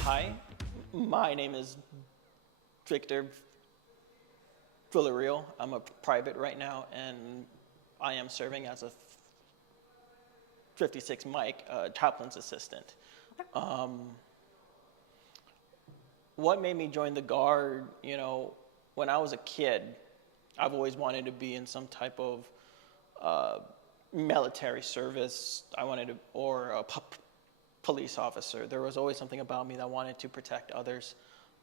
Hi, my name is Victor Villareal. I'm a private right now, and I am serving as a 56 Mike Chaplains Assistant. What made me join the Guard, when I was a kid, I've always wanted to be in some type of military service. Or a police officer. There was always something about me that wanted to protect others.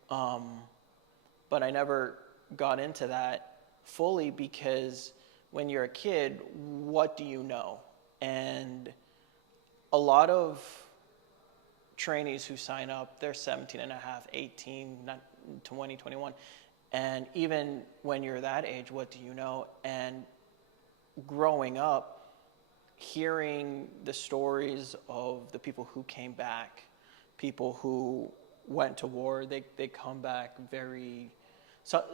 But I never got into that fully because when you're a kid, what do you know? And a lot of trainees who sign up, they're 17 and a half, 18, 20, 21. And even when you're that age, what do you know? And growing up, hearing the stories of the people who came back, people who went to war, they come back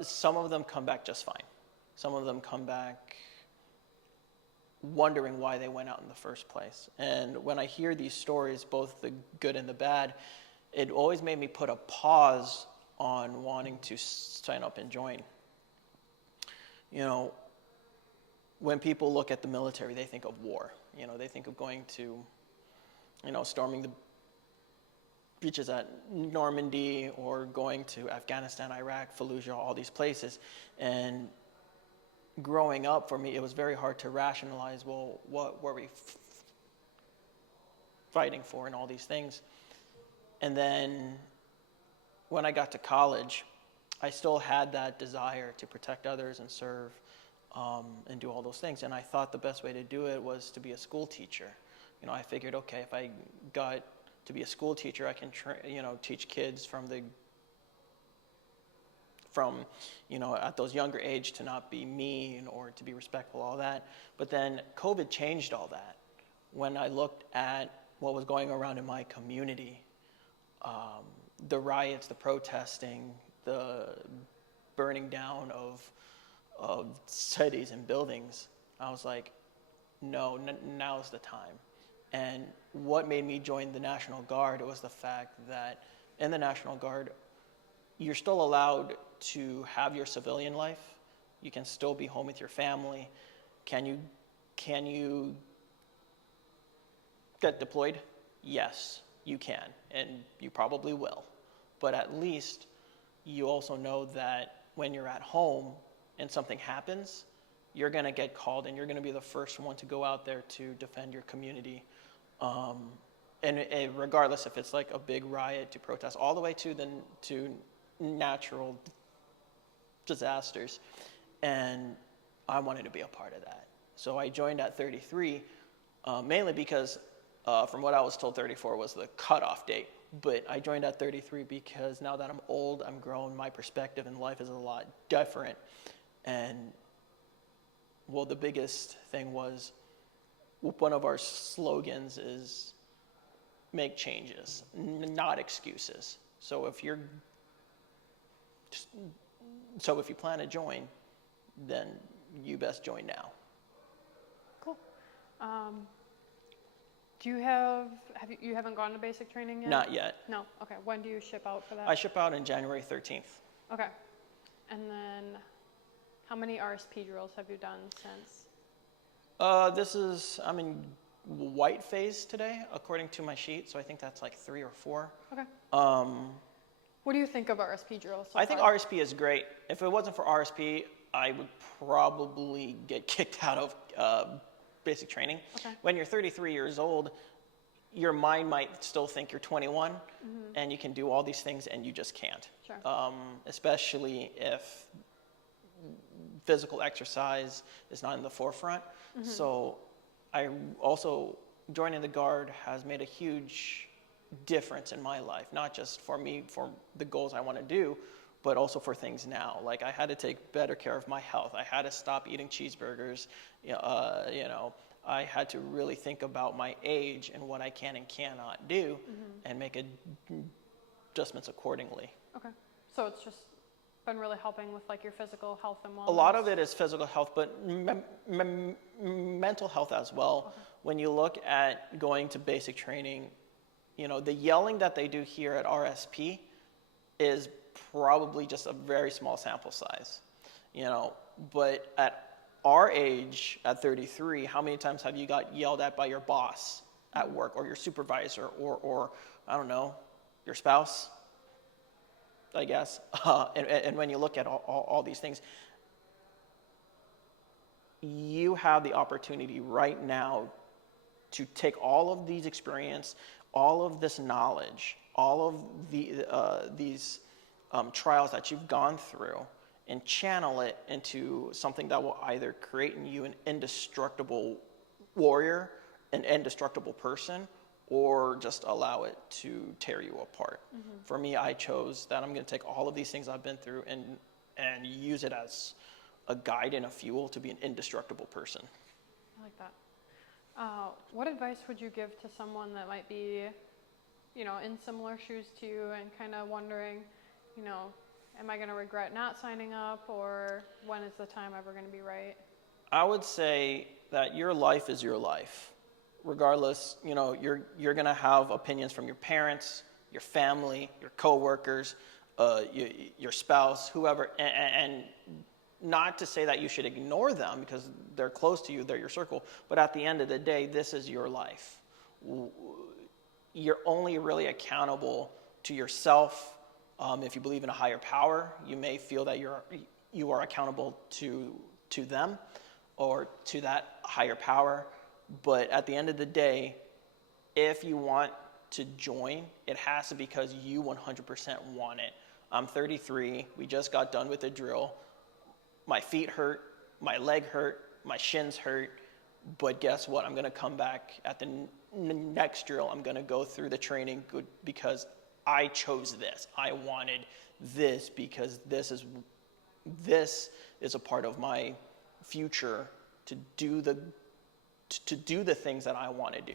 some of them come back just fine. Some of them come back wondering why they went out in the first place. And when I hear these stories, both the good and the bad, it always made me put a pause on wanting to sign up and join. When people look at the military, they think of war. They think of going to, storming the beaches at Normandy or going to Afghanistan, Iraq, Fallujah, all these places. And growing up, for me, it was very hard to rationalize, well, what were we fighting for and all these things. And then when I got to college, I still had that desire to protect others and serve and do all those things. And I thought the best way to do it was to be a school teacher. I figured, okay, if I got to be a school teacher, I can teach kids from at those younger age to not be mean or to be respectful, all that. But then COVID changed all that. When I looked at what was going around in my community, the riots, the protesting, the burning down of cities and buildings, I was like, no, now's the time. And what made me join the National Guard was the fact that in the National Guard, you're still allowed to have your civilian life. You can still be home with your family. Can you get deployed? Yes, you can, and you probably will. But at least you also know that when you're at home and something happens, you're going to get called and you're going to be the first one to go out there to defend your community. And regardless if it's like a big riot to protest, all the way to natural disasters. And I wanted to be a part of that. So I joined at 33, mainly because from what I was told, 34 was the cutoff date. But I joined at 33 because now that I'm old, I'm grown, my perspective in life is a lot different. And well, the biggest thing was, one of our slogans is make changes, not excuses. So if you plan to join, then you best join now. Cool. You haven't gone to basic training yet? Not yet. No. Okay. When do you ship out for that? I ship out on January 13th. Okay. And then how many RSP drills have you done since? I'm in white phase today, according to my sheet, so I think that's like 3 or 4. Okay. What do you think of RSP drills so I think far? RSP is great. If it wasn't for RSP, I would probably get kicked out of basic training. Okay. When you're 33 years old, your mind might still think you're 21, and you can do all these things, and you just can't. Sure. Especially if physical exercise is not in the forefront. So I also, joining the Guard has made a huge difference in my life, not just for me, for the goals I want to do, but also for things now. Like I had to take better care of my health. I had to stop eating cheeseburgers. I had to really think about my age and what I can and cannot do and make adjustments accordingly. Okay. So it's just been really helping with like your physical health and wellness? A lot of it is physical health, but mental health as well. Okay. When you look at going to basic training, you know, the yelling that they do here at RSP is probably just a very small sample size, you know, but at our age, at 33, how many times have you got yelled at by your boss at work, or your supervisor, or I don't know, your spouse, I guess. And when you look at all these things, you have the opportunity right now to take all of these experience, all of this knowledge, all of these trials that you've gone through, and channel it into something that will either create in you an indestructible warrior, an indestructible person, or just allow it to tear you apart. Mm-hmm. For me, I chose that I'm going to take all of these things I've been through and use it as a guide and a fuel to be an indestructible person. I like that. What advice would you give to someone that might be, you know, in similar shoes to you and kind of wondering, you know, am I going to regret not signing up, or when is the time ever going to be right? I would say that your life is your life. Regardless, you know, you're going to have opinions from your parents, your family, your coworkers, your spouse, whoever, and not to say that you should ignore them because they're close to you, they're your circle, but at the end of the day, this is your life. You're only really accountable to yourself. If you believe in a higher power, you may feel that you are accountable to them or to that higher power. But at the end of the day, if you want to join, it has to be because you 100% want it. I'm 33. We just got done with the drill. My feet hurt, my leg hurt, my shins hurt. But guess what? I'm going to come back at the next drill. I'm going to go through the training because I chose this. I wanted this because this is a part of my future to do the things that I want to do.